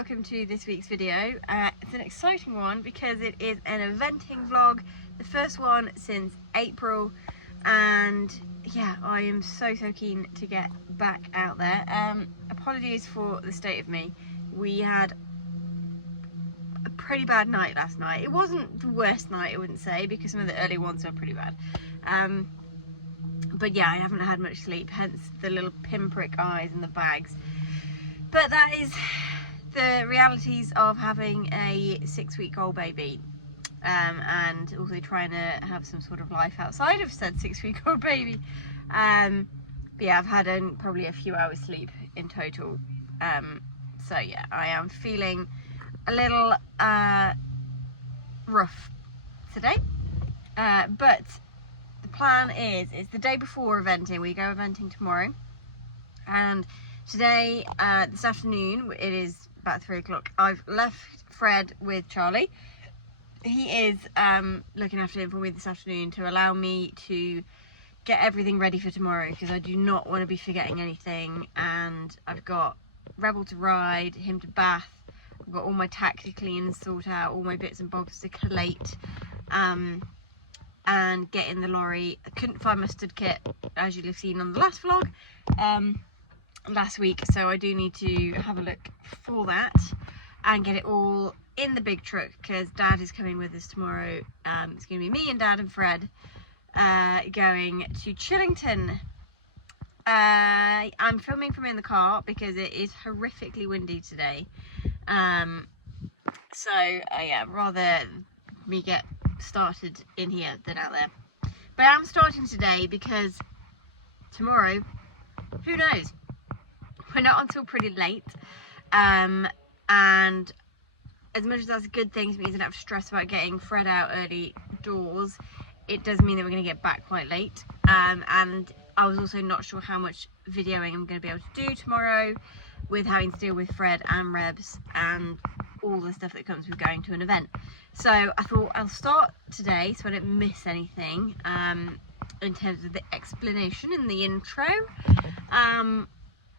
welcome to this week's video. It's an exciting one because it is an eventing vlog, the first one since April, and yeah, I am so keen to get back out there. Apologies for the state of me. We had a pretty bad night last night. It wasn't the worst night, I wouldn't say, because some of the early ones were pretty bad. But yeah, I haven't had much sleep, hence the little pinprick eyes and the bags. But that is the realities of having a 6-week-old baby, and also trying to have some sort of life outside of said 6-week-old baby. But yeah, I've had probably a few hours sleep in total. So yeah, I am feeling a little rough today. But the plan is, it's the day before eventing. We go eventing tomorrow, and today, this afternoon, it is about 3 o'clock, I've left Fred with Charlie. He is looking after him for me this afternoon to allow me to get everything ready for tomorrow, because I do not want to be forgetting anything. And I've got Rebel to ride, him to bath, I've got all my taxi clean sort out, all my bits and bobs to collate, and get in the lorry. I couldn't find my stud kit, as you'll have seen on the last vlog last week, so I do need to have a look for that and get it all in the big truck, because Dad is coming with us tomorrow. It's going to be me and Dad and Fred going to Chillington. I'm filming from in the car because it is horrifically windy today, so yeah, rather me get started in here than out there. But I'm starting today because tomorrow, who knows? We're not until pretty late, and as much as that's a good thing, it means I don't have to stress about getting Fred out early doors. It does mean that we're going to get back quite late, and I was also not sure how much videoing I'm going to be able to do tomorrow, with having to deal with Fred and Rebs and all the stuff that comes with going to an event. So I thought I'll start today so I don't miss anything in terms of the explanation in the intro.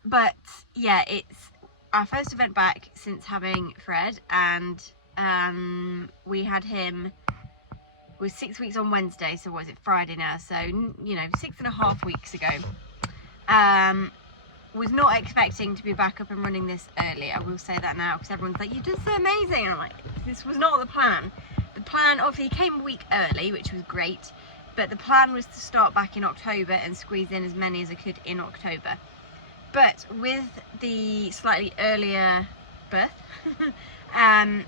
But yeah, it's our first event back since having Fred, and we had him, was 6 weeks on Wednesday, so what is it, Friday now, so you know, 6.5 weeks ago. Was not expecting to be back up and running this early, I will say that now, because everyone's like, you did so amazing, and I'm like, this was not the plan. The plan obviously came a week early, which was great, but the plan was to start back in October and squeeze in as many as I could in October. But with the slightly earlier birth and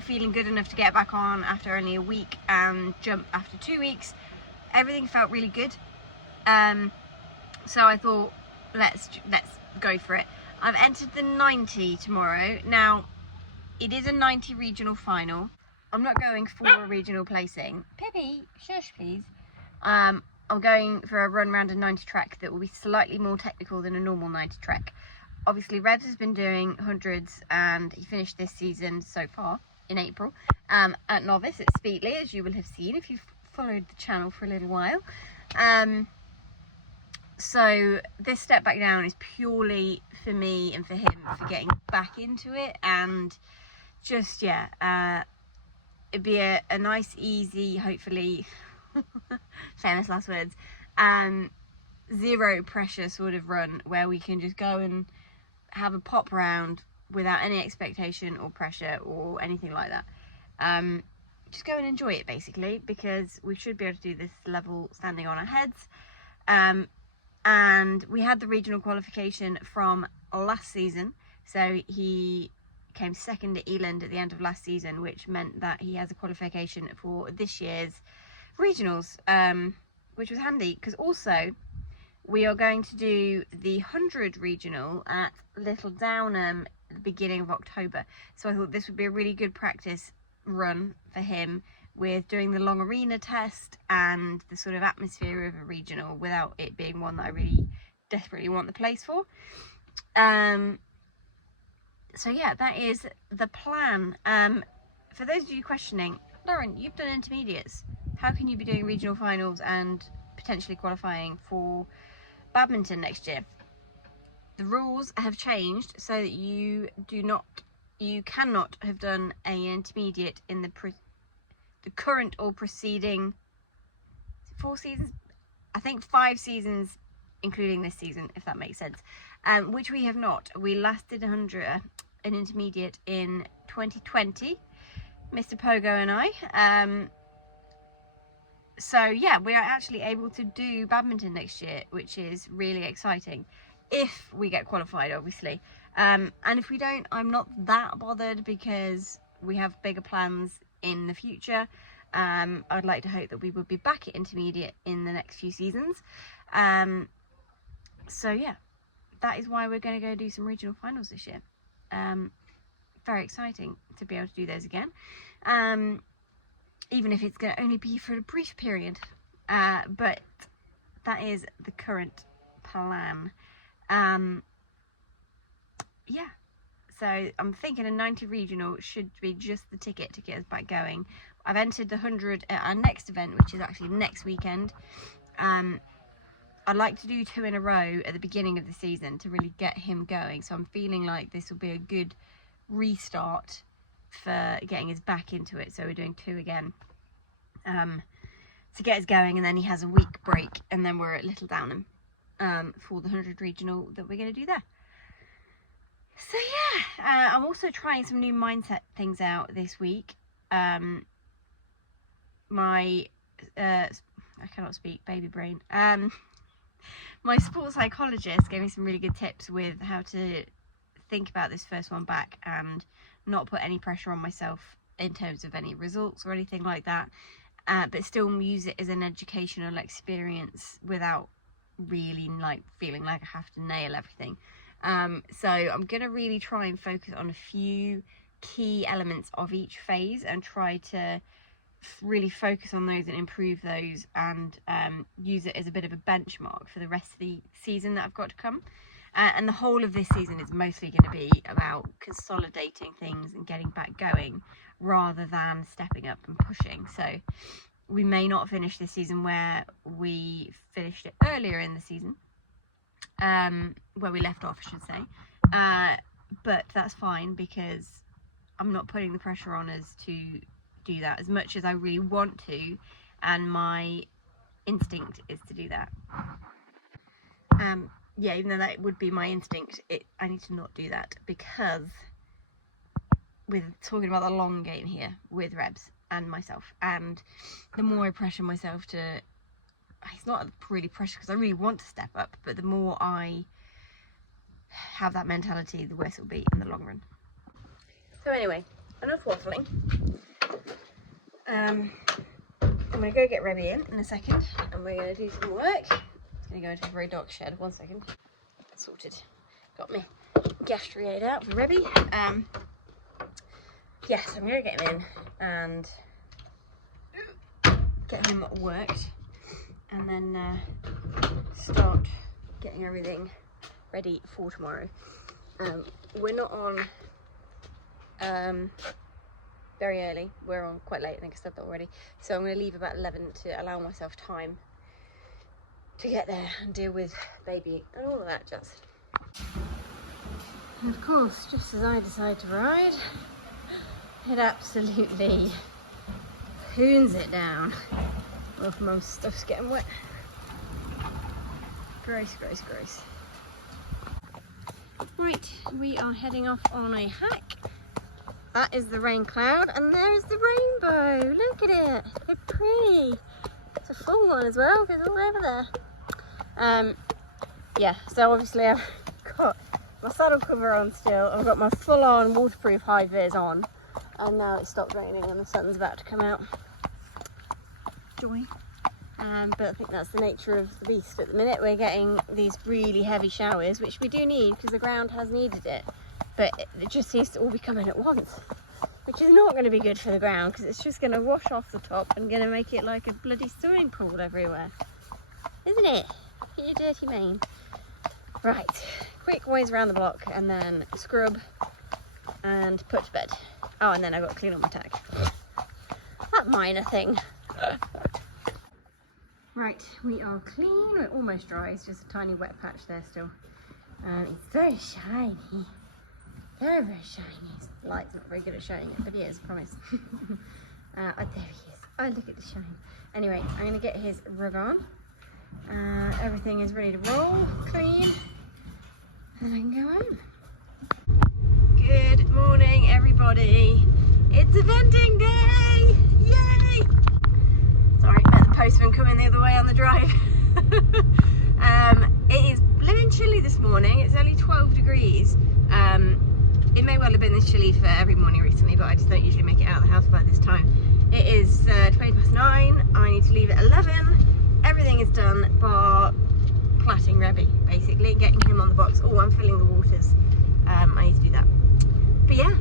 feeling good enough to get back on after only a week and jump after 2 weeks, everything felt really good. So I thought, let's go for it. I've entered the 90 tomorrow. Now, it is a 90 regional final. I'm not going for a regional placing. Pippi, shush please. I'm going for a run around a 90 track that will be slightly more technical than a normal 90 track. Obviously, Rebs has been doing hundreds, and he finished this season so far in April at novice at Speedley, as you will have seen if you've followed the channel for a little while. So this step back down is purely for me and for him, for getting back into it, and just, yeah, it'd be a nice, easy, hopefully, famous last words, zero pressure sort of run where we can just go and have a pop round without any expectation or pressure or anything like that. Just go and enjoy it, basically, because we should be able to do this level standing on our heads. And we had the regional qualification from last season, so he came second at Eland at the end of last season, which meant that he has a qualification for this year's regionals, which was handy, because also we are going to do the 100 regional at Little Downham at the beginning of October. So I thought this would be a really good practice run for him, with doing the long arena test and the sort of atmosphere of a regional without it being one that I really desperately want the place for. So yeah, that is the plan. For those of you questioning, Lauren, you've done intermediates. How can you be doing regional finals and potentially qualifying for badminton next year? the rules have changed so that you cannot have done an intermediate in the current or preceding 4 seasons, I think 5 seasons including this season, if that makes sense, which we have not. We last did an intermediate in 2020, Mr. Pogo and I. So yeah, we are actually able to do badminton next year, which is really exciting, if we get qualified, obviously. And if we don't, I'm not that bothered, because we have bigger plans in the future. I'd like to hope that we would be back at intermediate in the next few seasons. So yeah, that is why we're going to go do some regional finals this year. Very exciting to be able to do those again, even if it's going to only be for a brief period, but that is the current plan. Yeah, so I'm thinking a 90 regional should be just the ticket to get us back going. I've entered the 100 at our next event, which is actually next weekend. I'd like to do 2 in a row at the beginning of the season to really get him going. So I'm feeling like this will be a good restart for getting us back into it. So we're doing 2 again to get us going, and then he has a week break, and then we're at Little Downham for the 100 regional that we're going to do there. So yeah, I'm also trying some new mindset things out this week. My I cannot speak, baby brain. My sports psychologist gave me some really good tips with how to think about this first one back and not put any pressure on myself in terms of any results or anything like that, but still use it as an educational experience without really like feeling like I have to nail everything. So I'm gonna really try and focus on a few key elements of each phase and try to really focus on those and improve those, and use it as a bit of a benchmark for the rest of the season that I've got to come. And the whole of this season is mostly going to be about consolidating things and getting back going rather than stepping up and pushing. So we may not finish this season where we finished it earlier in the season, where we left off, I should say, but that's fine, because I'm not putting the pressure on us to do that as much as I really want to, and my instinct is to do that. Yeah, even though that would be my instinct, I need to not do that, because with talking about the long game here with Rebs and myself, and the more I pressure myself to, it's not really pressure because I really want to step up, but the more I have that mentality, the worse it'll be in the long run. So anyway, enough waffling. I'm going to go get Rebby in a second, and we're going to do some work. I'm going to go into a very dark shed. 1 second. Sorted. Got me gastriate out for Rebby. Yes, I'm going to get him in and get him worked, and then start getting everything ready for tomorrow. We're not on very early, we're on quite late, I think I said that already, so I'm going to leave about 11 to allow myself time to get there and deal with baby and all of that jazz. And of course, just as I decide to ride, it absolutely poons it down. Oh, mum's stuff's getting wet. Gross, gross, gross. Right, we are heading off on a hike. That is the rain cloud, and there's the rainbow. Look at it, they're pretty. It's a full one as well, there's all over there. Yeah, so obviously I've got my saddle cover on still, I've got my full-on waterproof high vis on, and now it's stopped raining and the sun's about to come out. Joy. But I think that's the nature of the beast at the minute. We're getting these really heavy showers, which we do need because the ground has needed it, but it just seems to all be coming at once, which is not going to be good for the ground because it's just going to wash off the top and going to make it like a bloody swimming pool everywhere, isn't it? Get your dirty mane. Right, quick ways around the block and then scrub and put to bed. Oh, and then I've got to clean up my tag. That minor thing. Right, we are clean, we're almost dry, it's just a tiny wet patch there still. It's very shiny. Very, very shiny. His light's not very good at showing it, but he is, I promise. Oh, there he is. Oh, look at the shine. Anyway, I'm going to get his rug on. Everything is ready to roll, clean, and I can go home. Good morning, everybody. It's eventing day! Yay! Sorry, let the postman come in the other way on the drive. It is blooming chilly this morning. It's only 12 degrees. It may well have been this chilly for every morning recently, but I just don't usually make it out of the house by this time. It is 20 past 9. I need to leave at 11. Everything is done bar platting Rebby, basically, getting him on the box. Oh, I'm filling the waters. I need to do that. But yeah,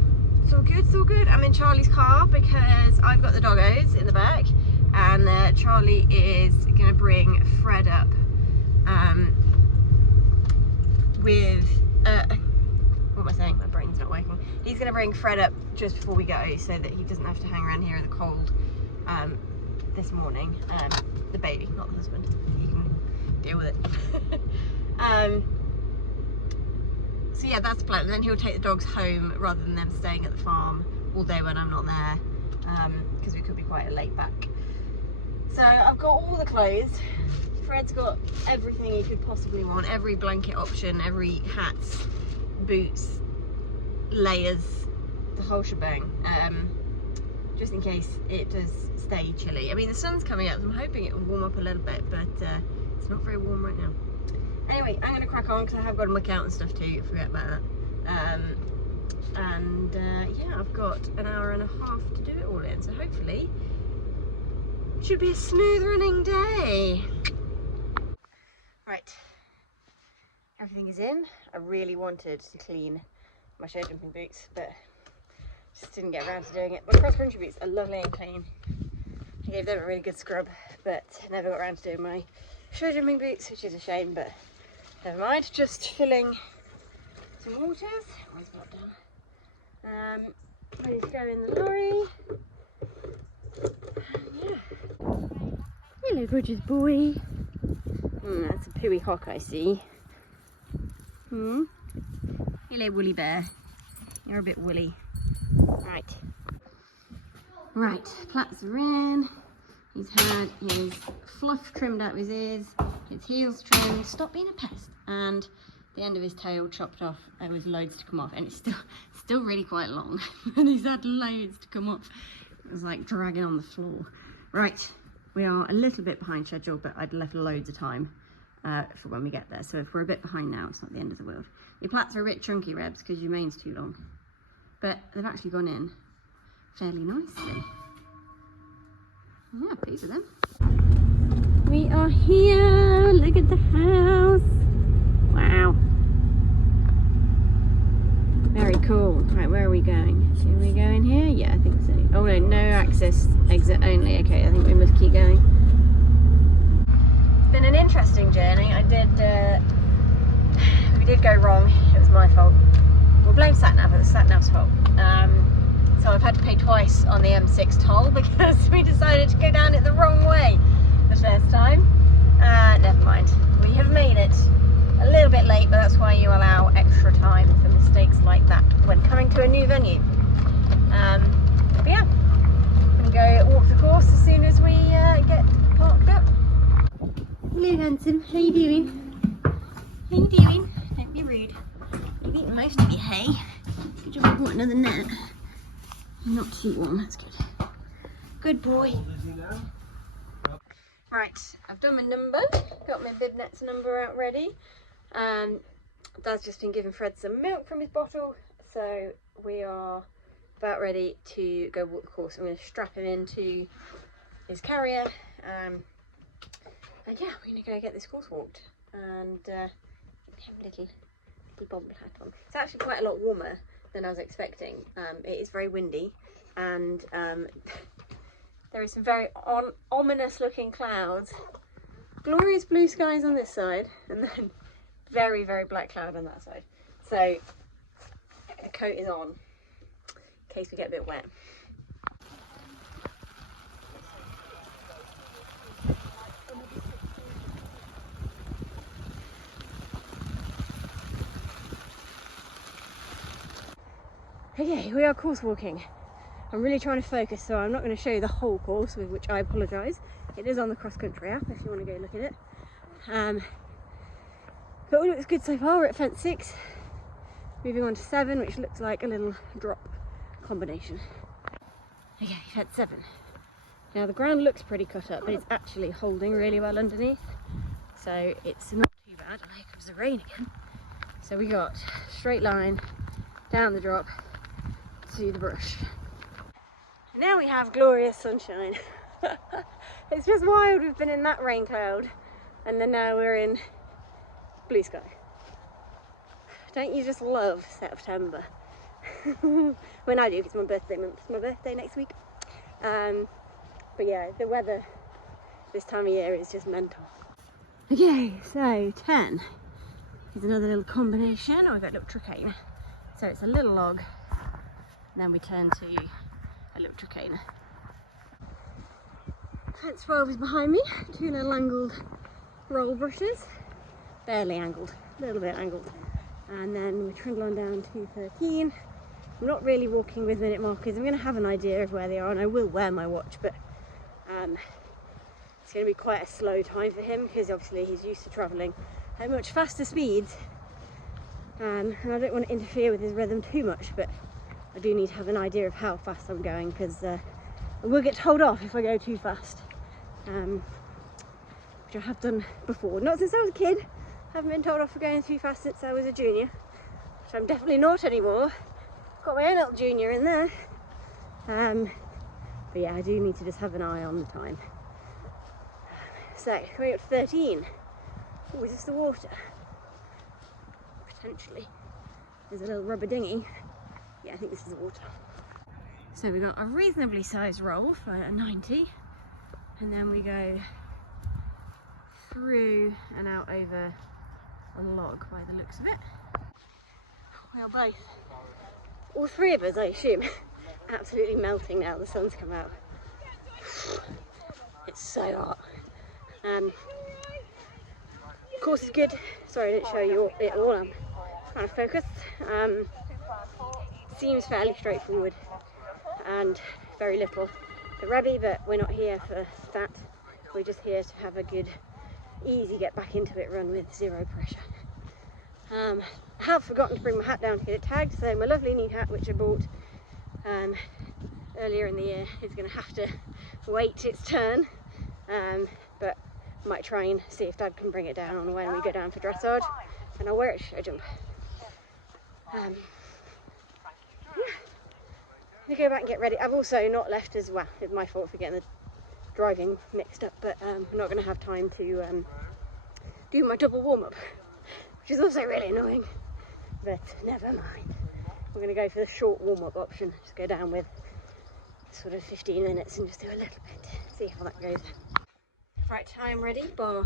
it's all good, it's all good. I'm in Charlie's car because I've got the doggos in the back, and Charlie is going to bring Fred up with what am I saying? My brain's not working. He's going to bring Fred up just before we go so that he doesn't have to hang around here in the cold this morning. The baby, not the husband. He can deal with it. So yeah, that's the plan. And then he'll take the dogs home rather than them staying at the farm all day when I'm not there, because we could be quite a late back. So I've got all the clothes. Fred's got everything he could possibly want, every blanket option, every hats, boots, layers, the whole shebang, just in case it does stay chilly. I mean, the sun's coming up, so I'm hoping it will warm up a little bit, but it's not very warm right now. Anyway, I'm going to crack on because I have got to muck out and stuff too, forget about that. Yeah, I've got an hour and a half to do it all in, so hopefully it should be a smooth running day. Right, everything is in. I really wanted to clean my show jumping boots, but just didn't get around to doing it. My cross-country boots are lovely and clean. I gave them a really good scrub, but never got around to doing my show jumping boots, which is a shame, but never mind. Just filling some waters. One's not done. Ready to go in the lorry. Yeah. Hello, gorgeous boy. That's a pooey hawk I see. Hello, woolly bear. You're a bit woolly. Right, plats are in. He's had his fluff trimmed out of his ears, his heels trimmed, stop being a pest, and the end of his tail chopped off. There was loads to come off, and it's still really quite long. And he's had loads to come off. It was like dragging on the floor. Right, we are a little bit behind schedule, but I'd left loads of time for when we get there. So if we're a bit behind now, it's not the end of the world. Your plats are a bit chunky, Rebs, because your mane's too long. But they've actually gone in fairly nicely. Yeah, pleased with them. We are here. Look at the house. Wow. Very cool. Right, where are we going? Should we go in here? Yeah, I think so. Oh no, no access, exit only. Okay, I think we must keep going. It's been an interesting journey. We did go wrong. It was my fault. We'll blame SatNav, it was SatNav's fault. So I've had to pay twice on the M6 toll because we decided to go down it the wrong way the first time. Never mind. We have made it a little bit late, but that's why you allow extra time for mistakes like that when coming to a new venue. But yeah, I'm going to go walk the course as soon as we get parked up. Hello, handsome. How you doing? How you doing? Don't be rude. You've eaten most of your hay. Good job, I brought another net. Not too warm, that's good. Good boy. Right, I've done my number. Got my bib nets number out ready. Dad's just been giving Fred some milk from his bottle, so we are about ready to go walk the course. I'm going to strap him into his carrier, and yeah, we're going to go get this course walked and have a little bobble hat on. It's actually quite a lot warmer than I was expecting. It is very windy, and there is some very ominous looking clouds. Glorious blue skies on this side, and then very, very black cloud on that side. So the coat is on in case we get a bit wet. Okay, we are course walking. I'm really trying to focus, so I'm not going to show you the whole course, with which I apologise. It is on the cross-country app if you want to go look at it. But all looks good so far. We're at fence 6, moving on to 7, which looks like a little drop combination. Okay, fence 7. Now the ground looks pretty cut up, but it's actually holding really well underneath, so it's not too bad. And here comes the rain again. So we got straight line down the drop to the brush. And now we have glorious sunshine. It's just wild. We've been in that rain cloud, and then now we're in blue sky. Don't you just love September? When I do, it's my birthday month. It's my birthday next week. But yeah, the weather this time of year is just mental. Okay, so 10 is another little combination. Oh, we've got a little tricane. So it's a little log, and then we turn to a little tricane. Fence 12 is behind me. 2 little angled roll brushes. Barely angled, a little bit angled. And then we trundle on down to 13. I'm not really walking with minute markers. I'm going to have an idea of where they are, and I will wear my watch, but it's going to be quite a slow time for him because obviously he's used to travelling at much faster speeds, and I don't want to interfere with his rhythm too much, but I do need to have an idea of how fast I'm going, because I will get told off if I go too fast, which I have done before. Not since I was a kid. I haven't been told off for going too fast since I was a junior, which I'm definitely not anymore. Got my own little junior in there. But yeah, I do need to just have an eye on the time. So, we're at 13. Oh, is this the water? Potentially. There's a little rubber dinghy. Yeah, I think this is the water. So we got a reasonably sized roll for a 90. And then we go through and out over a log by the looks of it. We are both, all 3 of us I assume, absolutely melting now the sun's come out. It's so hot. Course is good. Sorry I didn't show you it all. I'm trying to focus. Seems fairly straightforward and very little the revy, but we're not here for that. We're just here to have a good, easy get back into it run with 0 pressure. I have forgotten to bring my hat down to get it tagged, so my lovely new hat, which I bought earlier in the year, is going to have to wait its turn, but I might try and see if Dad can bring it down when we go down for dressage, and I'll wear it show jump. Yeah. I'm going to go back and get ready. I've also not left as well. It's my fault for getting the driving mixed up, but I'm not going to have time to do my double warm-up, which is also really annoying, but never mind. We're going to go for the short warm-up option. Just go down with sort of 15 minutes and just do a little bit, see how that goes. Right, I'm ready, bar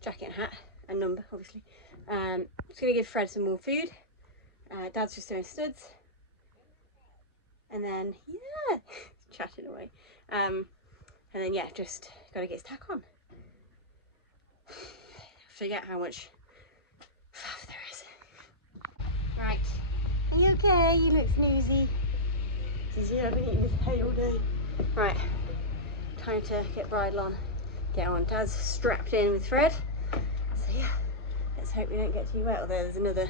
jacket and hat and number, obviously. Just going to give Fred some more food. Dad's just doing studs. And then, yeah, chatting away. And then, yeah, just got to get his tack on. Forget how much fluff there is. Right, are you okay? You look snoozy. Because you haven't eaten this hay all day. Right, time to get bridle on, get on. Dad's strapped in with Fred. So yeah, let's hope we don't get too wet, although there's another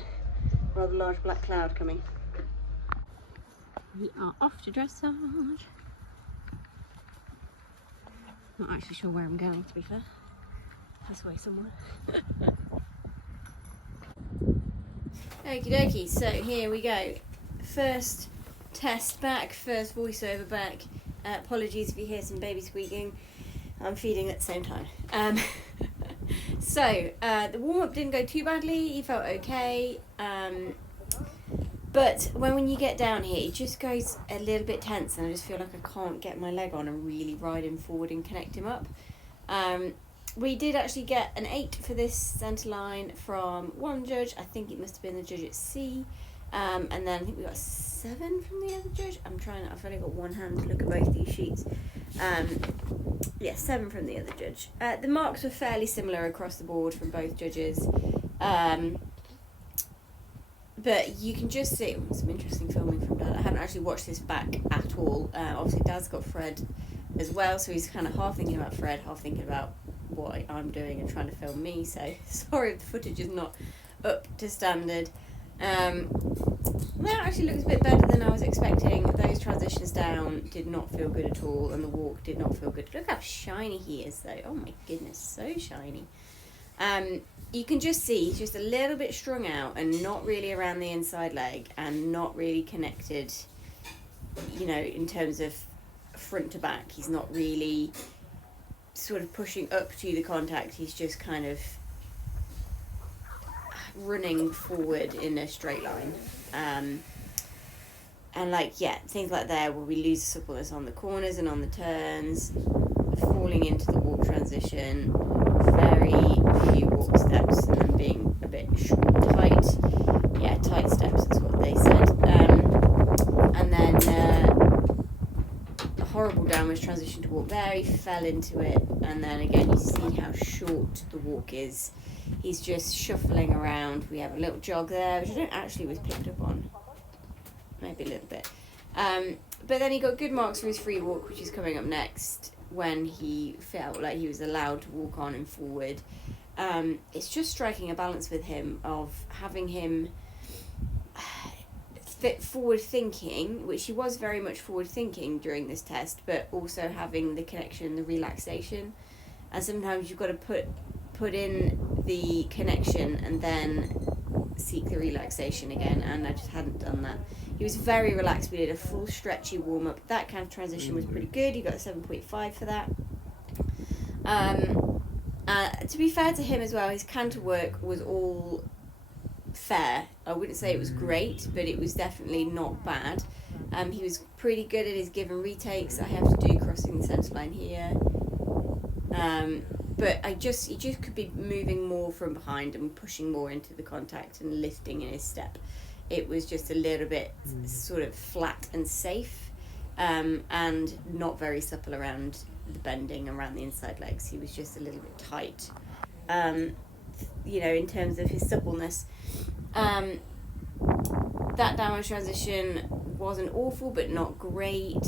rather large black cloud coming. We are off to dressage. Not actually sure where I'm going, to be fair. This way somewhere. Okie dokie, so here we go. First test back, first voiceover back. Apologies if you hear some baby squeaking. I'm feeding at the same time. So, the warm-up didn't go too badly. He felt okay. But when you get down here, it just goes a little bit tense, and I just feel like I can't get my leg on and really ride him forward and connect him up. We did actually get an 8 for this centre line from one judge. I think it must have been the judge at C. And then I think we got a 7 from the other judge. I've only got one hand to look at both these sheets. Yeah, 7 from the other judge. The marks were fairly similar across the board from both judges. But you can just see some interesting filming from Dad. I haven't actually watched this back at all. Obviously, Dad's got Fred as well, so he's kind of half thinking about Fred, half thinking about what I'm doing and trying to film me. So sorry if the footage is not up to standard. That actually looks a bit better than I was expecting. Those transitions down did not feel good at all, and the walk did not feel good. Look how shiny he is, though. Oh my goodness, so shiny. You can just see he's just a little bit strung out and not really around the inside leg and not really connected, you know, in terms of front to back. He's not really sort of pushing up to the contact. He's just kind of running forward in a straight line. And like, yeah, things like there where we lose suppleness on the corners and on the turns, falling into the walk transition, very few walk steps, and then being a bit tight. Yeah, tight steps is what they said. And then a horrible downwards transition to walk there. He fell into it, and then again you see how short the walk is. He's just shuffling around. We have a little jog there, which I don't actually was picked up on. Maybe a little bit. But then he got good marks for his free walk, which is coming up next, when he felt like he was allowed to walk on and forward. It's just striking a balance with him of having him forward thinking, which he was very much forward thinking during this test, but also having the connection, the relaxation. And sometimes you've got to put in the connection and then seek the relaxation again, and I just hadn't done that. He was very relaxed. We did a full stretchy warm-up. That kind of transition was pretty good. He got a 7.5 for that. To be fair to him as well, his canter work was all fair. I wouldn't say it was great, but it was definitely not bad. He was pretty good at his give and retakes. I have to do crossing the centre line here. But he just could be moving more from behind and pushing more into the contact and lifting in his step. It was just a little bit sort of flat and safe, and not very supple around the bending around the inside legs. He was just a little bit tight, you know, in terms of his suppleness. That downward transition wasn't awful, but not great.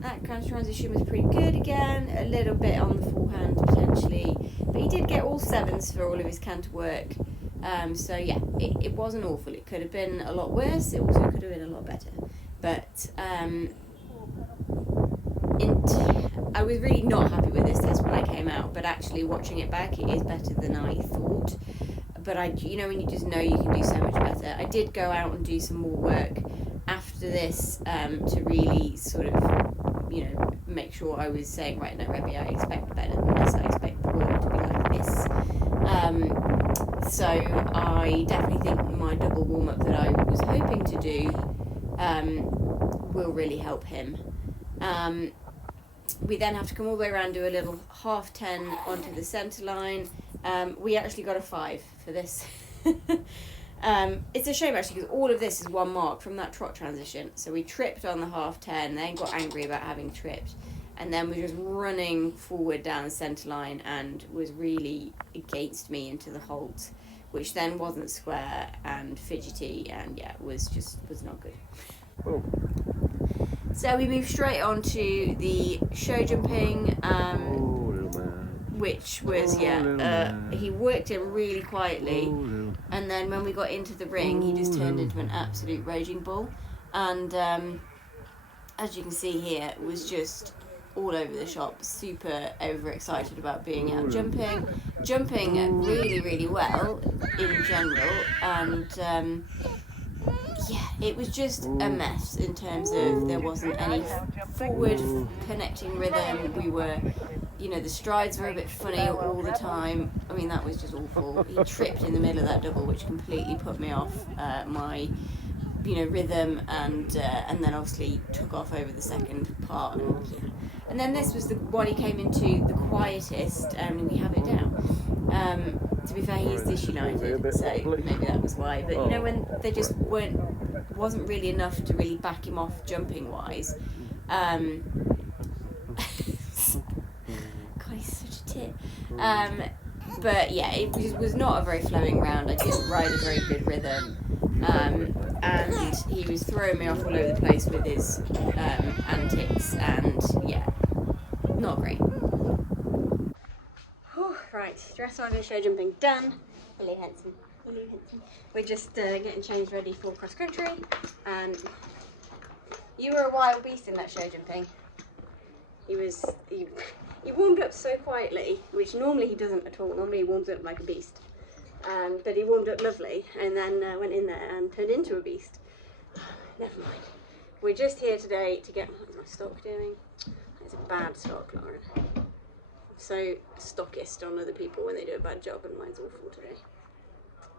That kind of transition was pretty good again, a little bit on the forehand potentially, but he did get all 7s for all of his canter work. So yeah, it wasn't awful. It could have been a lot worse. It also could have been a lot better. But I was really not happy with this test when I came out, but actually watching it back, it is better than I thought. But you know, when you just know you can do so much better. I did go out and do some more work after this to really sort of, you know, make sure I was saying, right, no, Rebby, I expect better than this. I expect the work to be like this. So I definitely think my double warm-up that I was hoping to do will really help him. We then have to come all the way around, do a little half 10 onto the centre line. We actually got a 5 for this. It's a shame actually, because all of this is 1 mark from that trot transition. So we tripped on the half 10, then got angry about having tripped, and then we're just running forward down the centre line and was really against me into the halt, which then wasn't square and fidgety, and yeah, was not good. Oh. So we moved straight on to the show jumping, which was, he worked it really quietly, and then when we got into the ring, he just turned into an absolute raging bull, and as you can see here, was just all over the shop, super overexcited about being out jumping really, really well in general, and yeah, it was just a mess in terms of there wasn't any forward connecting rhythm. We were, you know, the strides were a bit funny all the time. I mean, that was just awful. He tripped in the middle of that double, which completely put me off my, you know, rhythm, and then obviously took off over the second part. And, yeah. And then this was the one he came into the quietest, and we have it down. To be fair, he's disunited, so maybe that was why. But you know, when there just wasn't really enough to really back him off jumping wise. God, he's such a tit. But yeah, it was not a very flowing round. I didn't ride a very good rhythm. And he was throwing me off all over the place with his antics, and yeah, not great. Whew, right, dressage and show jumping done. Hello, handsome. Hello, handsome. We're just getting changed ready for cross country. You were a wild beast in that show jumping. He warmed up so quietly, which normally he doesn't at all. Normally he warms up like a beast. But he warmed up lovely and then went in there and turned into a beast. Never mind. We're just here today to get... What is my stock doing? It's a bad stock, Lauren. I'm so stockist on other people when they do a bad job, and mine's awful today.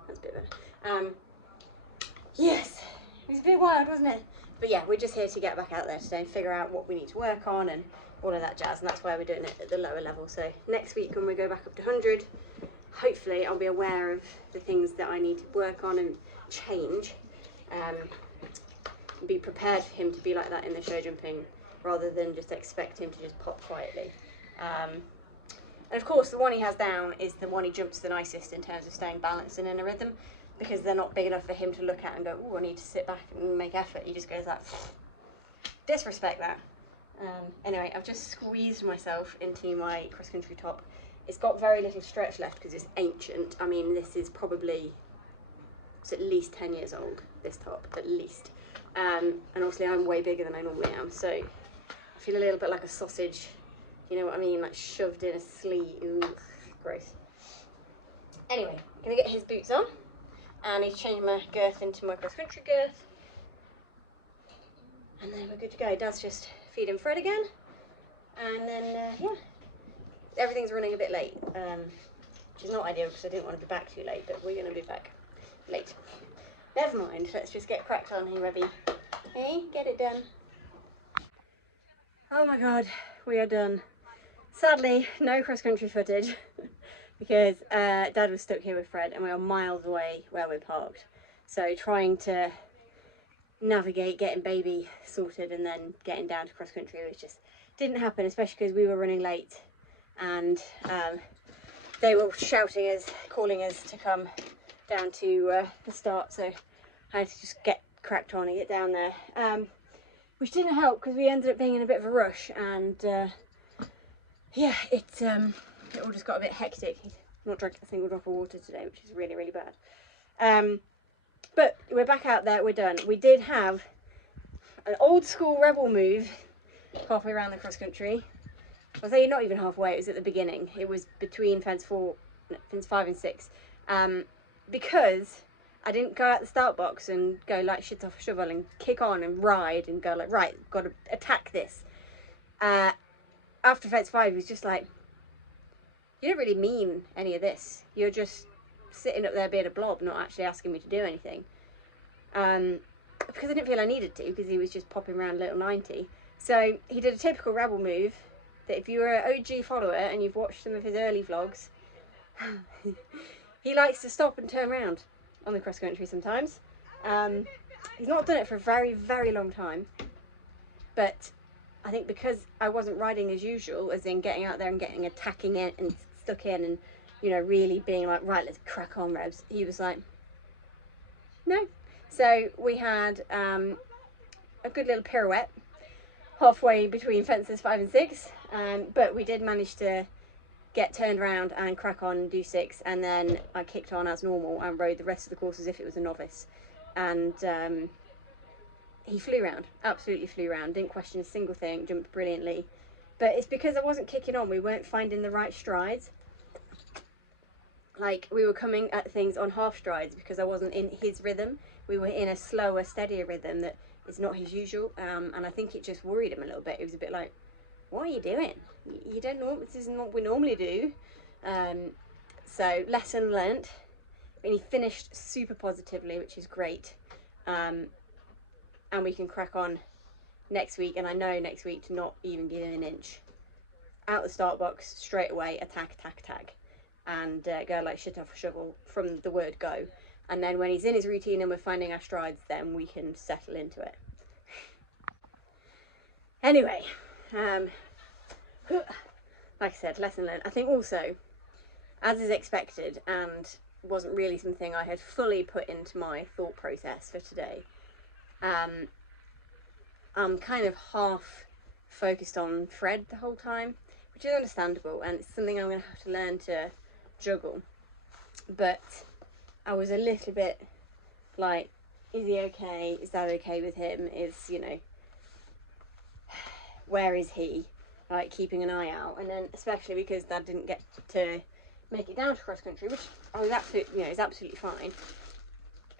That's a bit better. Yes, it was a bit wild, wasn't it? But yeah, we're just here to get back out there today and figure out what we need to work on and all of that jazz, and that's why we're doing it at the lower level. So next week when we go back up to 100, hopefully I'll be aware of the things that I need to work on and change, be prepared for him to be like that in the show jumping rather than just expect him to just pop quietly. And of course the one he has down is the one he jumps the nicest in terms of staying balanced and in a rhythm, because they're not big enough for him to look at and go, oh, I need to sit back and make effort. He just goes like, disrespect that. Anyway, I've just squeezed myself into my cross-country top. It's got very little stretch left because it's ancient. I mean, this is probably, it's at least 10 years old, this top, at least. And obviously I'm way bigger than I normally am, so I feel a little bit like a sausage, you know what I mean, like shoved in a sleeve. Ugh, gross. Anyway, I'm gonna get his boots on. I need to change my girth into my cross-country girth. And then we're good to go. Dad's just feeding Fred again. And then, yeah, everything's running a bit late, which is not ideal because I didn't want to be back too late, but we're going to be back late. Never mind, let's just get cracked on here, Rebby. Hey, get it done. Oh my God, we are done. Sadly, no cross-country footage because Dad was stuck here with Fred and we are miles away where we're parked. So trying to navigate getting baby sorted and then getting down to cross-country, which just didn't happen, especially because we were running late and they were shouting us, calling us to come down to the start, so I had to just get cracked on and get down there, which didn't help because we ended up being in a bit of a rush, and yeah, it all just got a bit hectic. He's not drank a single drop of water today, which is really, really bad. But we're back out there, we're done. We did have an old school rebel move halfway around the cross country. I'll say not even halfway, it was at the beginning. It was between fence 5 and 6. Because I didn't go out the start box and go like shit off a shovel and kick on and ride and go like, right, got to attack this. After fence 5, he was just like, you don't really mean any of this. You're just sitting up there being a blob, not actually asking me to do anything. Because I didn't feel I needed to, because he was just popping around little 90. So he did a typical rebel move that if you're an OG follower and you've watched some of his early vlogs, he likes to stop and turn around on the cross country sometimes. He's not done it for a very, very long time, but I think because I wasn't riding as usual, as in getting out there and getting attacking it and stuck in and, you know, really being like, right, let's crack on, Rebs, he was like, no. So we had a good little pirouette halfway between fences 5 and 6, but we did manage to get turned around and crack on and do 6, and then I kicked on as normal and rode the rest of the course as if it was a novice, and he flew around, absolutely flew around, didn't question a single thing, jumped brilliantly. But it's because I wasn't kicking on, we weren't finding the right strides. Like, we were coming at things on half strides because I wasn't in his rhythm. We were in a slower, steadier rhythm that is not his usual, and I think it just worried him a little bit. It was a bit like, what are you doing? You don't know, this isn't what we normally do. So lesson learnt, and he finished super positively, which is great. And we can crack on next week, and I know next week to not even give him an inch. Out the start box, straight away, attack, attack, attack, and go like shit off a shovel from the word go. And then when he's in his routine and we're finding our strides, then we can settle into it. Anyway, like I said, lesson learned. I think also as is expected, and wasn't really something I had fully put into my thought process for today. I'm kind of half focused on Fred the whole time, which is understandable, and it's something I'm going to have to learn to juggle. But I was a little bit like, is he okay? Is that okay with him? Is, you know, where is he? Like, keeping an eye out. And then especially because Dad didn't get to make it down to cross country, which I was absolutely, you know, is absolutely fine.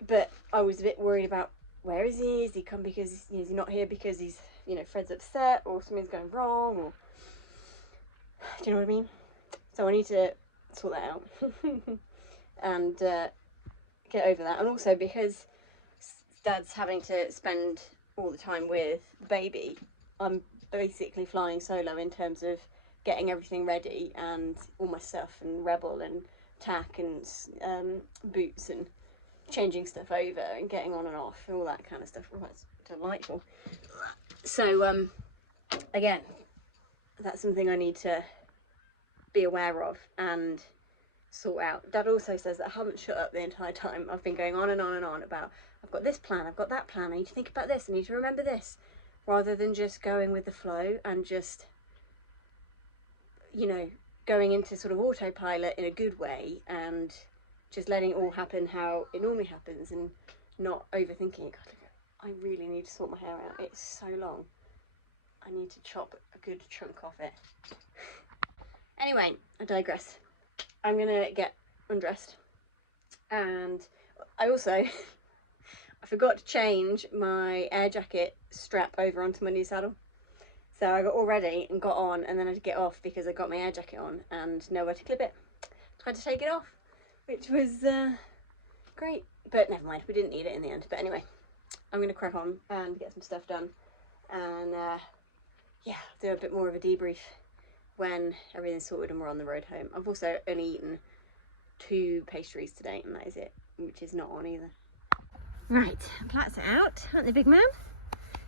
But I was a bit worried about, where is he? Is he come because, you know, is he not here because he's, you know, Fred's upset or something's going wrong, or do you know what I mean? So I need to sort that out and get over that. And also because Dad's having to spend all the time with the baby, I'm basically flying solo in terms of getting everything ready and all my stuff and Rebel and tack and boots and changing stuff over and getting on and off and all that kind of stuff. Oh, that's delightful. So again, that's something I need to be aware of and sort out. Dad also says that I haven't shut up the entire time. I've been going on and on and on about, I've got this plan, I've got that plan, I need to think about this, I need to remember this, rather than just going with the flow and just, you know, going into sort of autopilot in a good way and just letting it all happen how it normally happens and not overthinking it. God, I really need to sort my hair out. It's so long. I need to chop a good chunk off it. Anyway, I digress. I'm gonna get undressed, and I also I forgot to change my air jacket strap over onto my new saddle. So I got all ready and got on, and then I had to get off because I got my air jacket on and nowhere to clip it. Tried to take it off, which was great, but never mind, we didn't need it in the end. But anyway, I'm going to crack on and get some stuff done, and yeah, do a bit more of a debrief when everything's sorted and we're on the road home. I've also only eaten 2 pastries today, and that is it, which is not on either. Right, plats are out, aren't they, big man?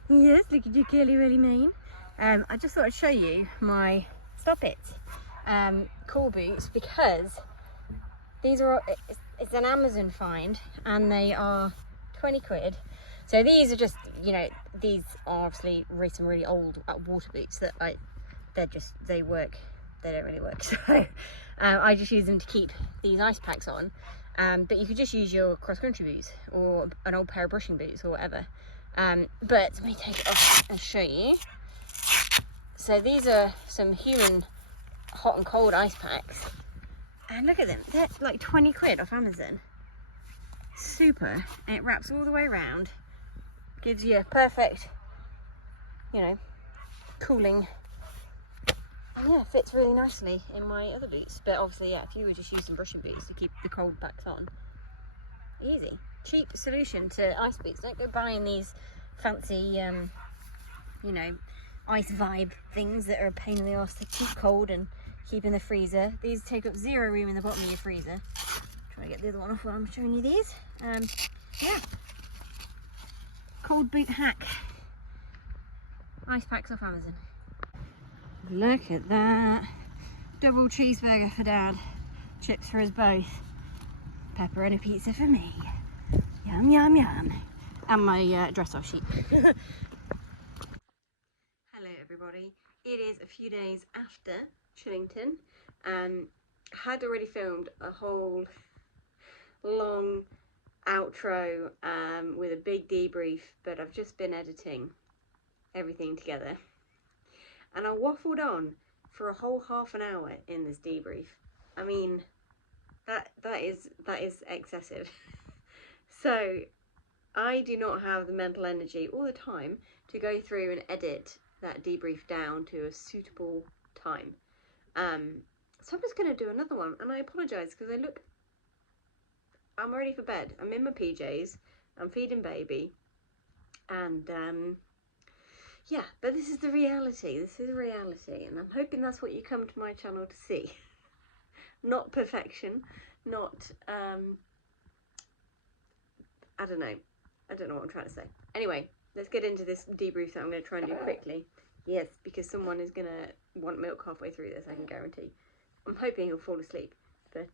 Yes, look at your curly really mane. I just thought I'd show you my Stop It core boots, because these are, it's an Amazon find, and they are 20 quid. So these are just, you know, these are obviously some really old water boots that they work, they don't really work. So I just use them to keep these ice packs on. But you could just use your cross-country boots or an old pair of brushing boots or whatever. But let me take it off and show you. So these are some human hot and cold ice packs. And look at them, they're like 20 quid off Amazon. Super, and it wraps all the way around. Gives you a perfect, you know, cooling. And yeah, fits really nicely in my other boots. But obviously, yeah, if you would just use some brushing boots to keep the cold packs on. Easy, cheap solution to ice boots. Don't go buying these fancy, you know, ice vibe things that are a pain in the arse to keep cold and keep in the freezer. These take up 0 room in the bottom of your freezer. Try to get the other one off while I'm showing you these. Yeah, cold boot hack. Ice packs off Amazon. Look at that. Double cheeseburger for Dad. Chips for us both. Pepperoni pizza for me. Yum, yum, yum. And my dressage sheet. Hello everybody. It is a few days after Chillington. Had already filmed a whole long outro with a big debrief, but I've just been editing everything together. And I waffled on for a whole half an hour in this debrief. I mean, that is excessive. So I do not have the mental energy all the time to go through and edit that debrief down to a suitable time. So I'm just going to do another one, and I apologise because I'm ready for bed. I'm in my PJs, I'm feeding baby, and yeah, but this is the reality. This is reality, and I'm hoping that's what you come to my channel to see. Not perfection, not I don't know what I'm trying to say. Anyway, let's get into this debrief that I'm going to try and do quickly. Yes, because someone is going to want milk halfway through this, I can guarantee. I'm hoping he'll fall asleep,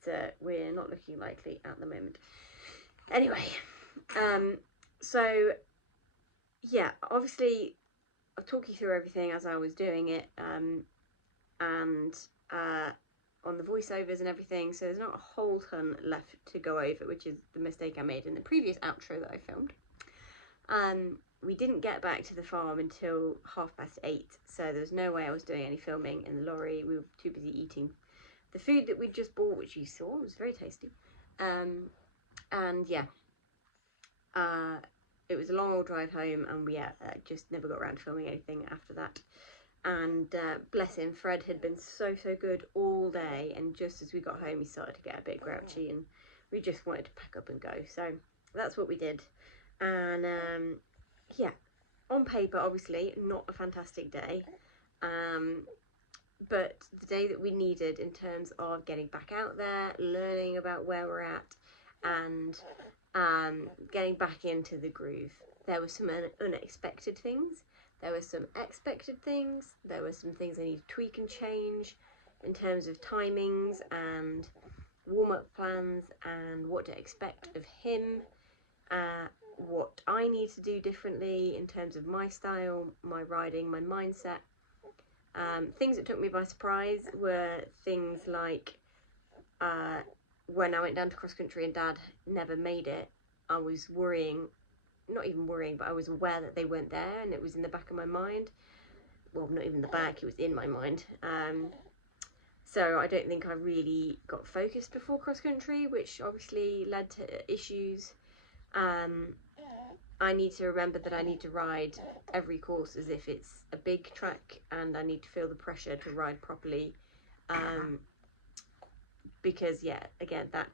but we're not looking likely at the moment. Anyway, so yeah, obviously I'll talk you through everything as I was doing it, and on the voiceovers and everything, so there's not a whole ton left to go over, which is the mistake I made in the previous outro that I filmed. We didn't get back to the farm until 8:30, so there was no way I was doing any filming in the lorry. We were too busy eating the food that we'd just bought, which you saw was very tasty. And yeah, it was a long old drive home, and we just never got around to filming anything after that. And bless him, Fred had been so good all day, and just as we got home he started to get a bit grouchy, and we just wanted to pack up and go. So that's what we did. And yeah, on paper obviously not a fantastic day, but the day that we needed in terms of getting back out there, learning about where we're at, and getting back into the groove. There were some unexpected things, there were some expected things, there were some things I need to tweak and change in terms of timings and warm-up plans and what to expect of him, what I need to do differently in terms of my style, my riding, my mindset. Things that took me by surprise were things like when I went down to cross country and Dad never made it, I was worrying, not even worrying, but I was aware that they weren't there, and it was in the back of my mind. Well, not even the back, it was in my mind. So I don't think I really got focused before cross country, which obviously led to issues. I need to remember that I need to ride every course as if it's a big track, and I need to feel the pressure to ride properly. Because yeah, again, that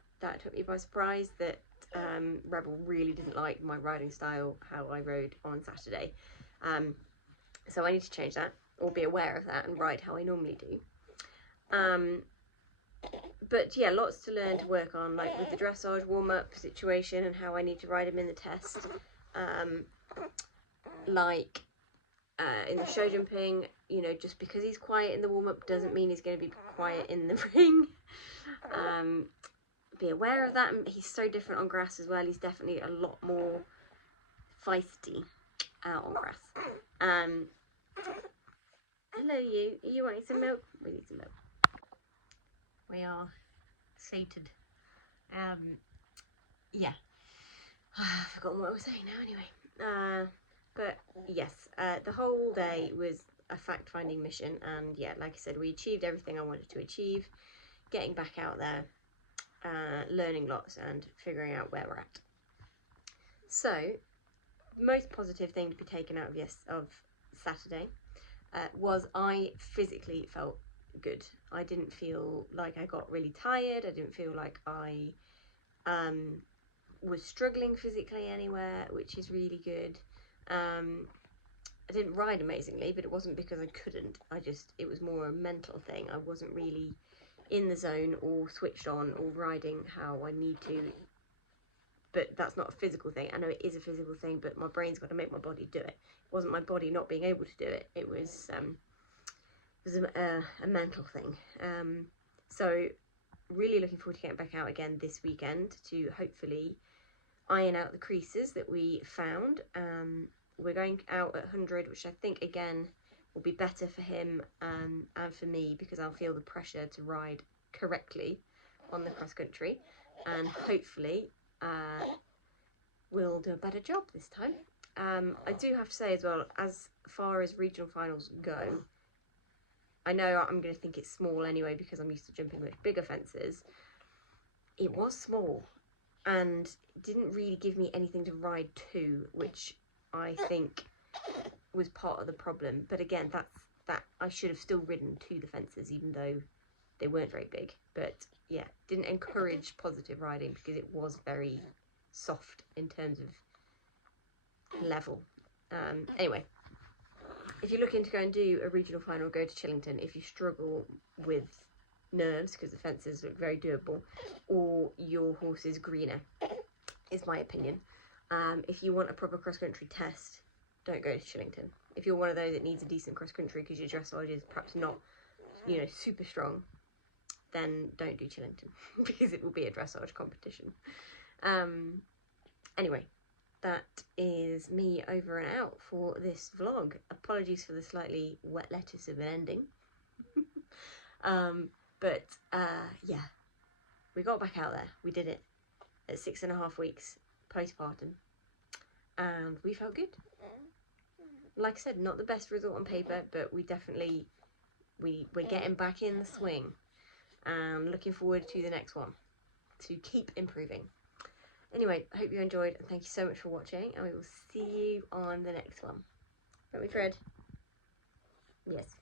took me by surprise, that Rebel really didn't like my riding style, how I rode on Saturday. So I need to change that, or be aware of that, and ride how I normally do. But yeah, lots to learn, to work on, like with the dressage warm-up situation and how I need to ride him in the test. Like in the show jumping, you know, just because he's quiet in the warm-up doesn't mean he's going to be quiet in the ring. Be aware of that. He's so different on grass as well. He's definitely a lot more feisty on grass. Hello, you. Are you wanting some milk? We need some milk. We are sated. Yeah. I've forgotten what I was saying now anyway. But yes, the whole day was a fact-finding mission, and yeah, like I said, we achieved everything I wanted to achieve. Getting back out there, learning lots, and figuring out where we're at. So, the most positive thing to be taken out of Saturday was I physically felt good. I didn't feel like I got really tired. I didn't feel like I was struggling physically anywhere, which is really good. I didn't ride amazingly, but it wasn't because I couldn't. It was more a mental thing. I wasn't really in the zone or switched on or riding how I need to. But that's not a physical thing. I know it is a physical thing, but my brain's got to make my body do it. It wasn't my body not being able to do it. It was a mental thing. So really looking forward to getting back out again this weekend to hopefully iron out the creases that we found. We're going out at 100, which I think again will be better for him and for me, because I'll feel the pressure to ride correctly on the cross country, and hopefully we'll do a better job this time. I do have to say as well, as far as regional finals go, I know I'm going to think it's small anyway because I'm used to jumping much bigger fences. It was small and didn't really give me anything to ride to, which I think was part of the problem. But again, that I should have still ridden to the fences even though they weren't very big. But yeah, didn't encourage positive riding because it was very soft in terms of level. Anyway, if you're looking to go and do a regional final, go to Chillington. If you struggle with nerves because the fences look very doable, or your horse is greener, is my opinion. If you want a proper cross-country test, don't go to Chillington. If you're one of those that needs a decent cross-country because your dressage is perhaps not, you know, super strong, then don't do Chillington because it will be a dressage competition. Anyway, that is me over and out for this vlog. Apologies for the slightly wet lettuce of an ending. Yeah, we got back out there. We did it at 6.5 weeks postpartum, and we felt good. Like I said, not the best result on paper, but we definitely we're getting back in the swing, and looking forward to the next one to keep improving. Anyway, I hope you enjoyed, and thank you so much for watching, and we will see you on the next one. Don't we, Fred? Yes.